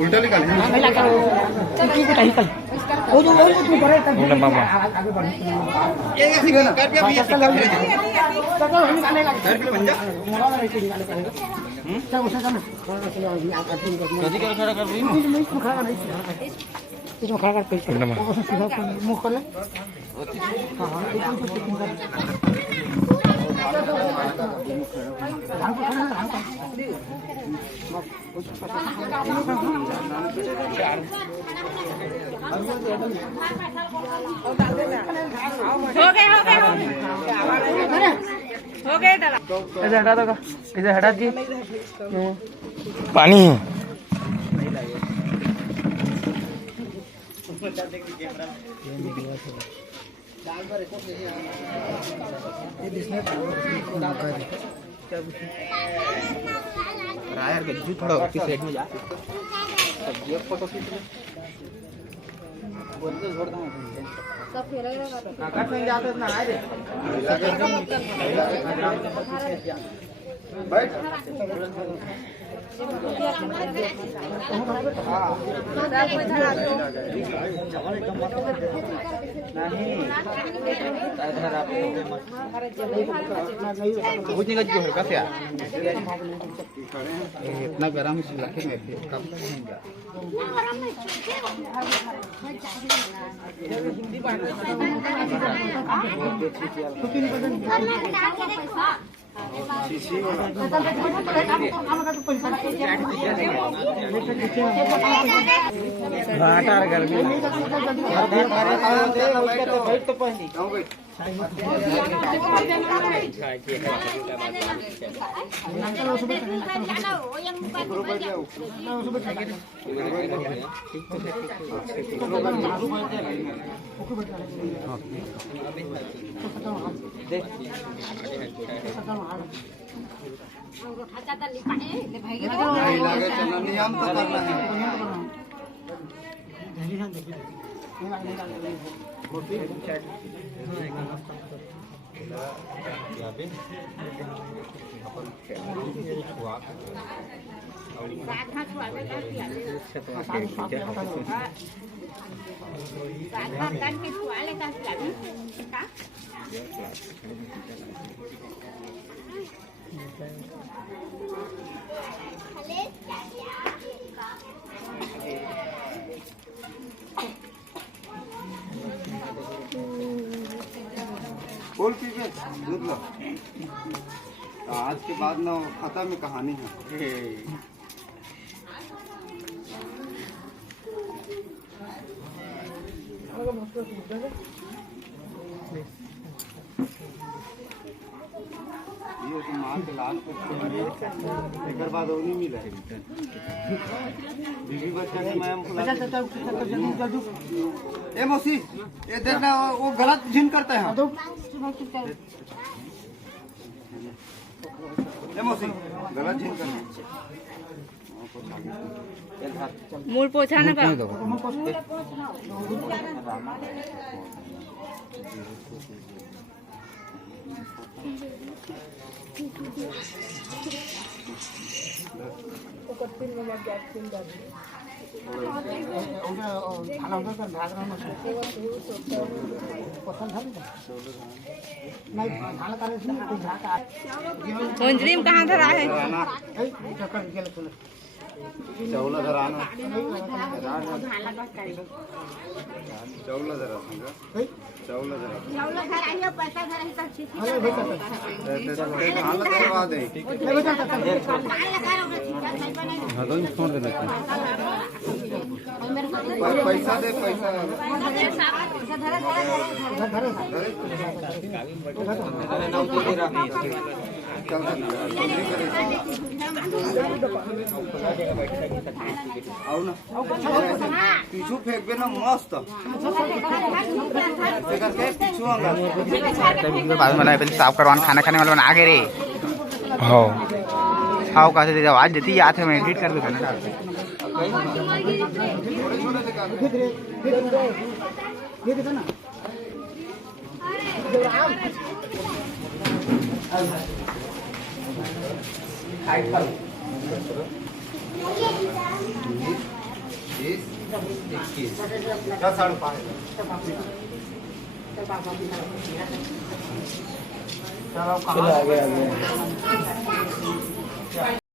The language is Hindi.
उल्टा निकाल मुख कर हो गए इधर हटा दो, इधर हटा दी पानी है। यार गज्जू थोड़ा उसकी साइड में जा ये फोटो खींच ले बोल दो छोड़ दूं सब फेरेगा काका से जाते ना आ रे बैठ इतना गरम नियम तो करना है बोल पीवे दूध लो आज के बाद ना खत्म में कहानी है ये तो माँ के लाल को एक बाद और नहीं मिला बीवी बच्चा से मैं ए मौसी ये देखना वो गलत जिन करता है ए मौसी गलत जिन करना मूल पोछा ना का मंजरी कहाँ धरा है चौला जरा आना चौला जरा चौला जरा पैसा हालत करवा दे छोड़ देना पैसा दे पैसा पीछू फेंक ना मस्त साफ करवाना खाना खाने वाला आ गए रे हाँ हाँ कैसे जब आज देती याद है मैं एडिट कर दूँ खाना डाल क्या 5.5 चलो चलो आगे आगे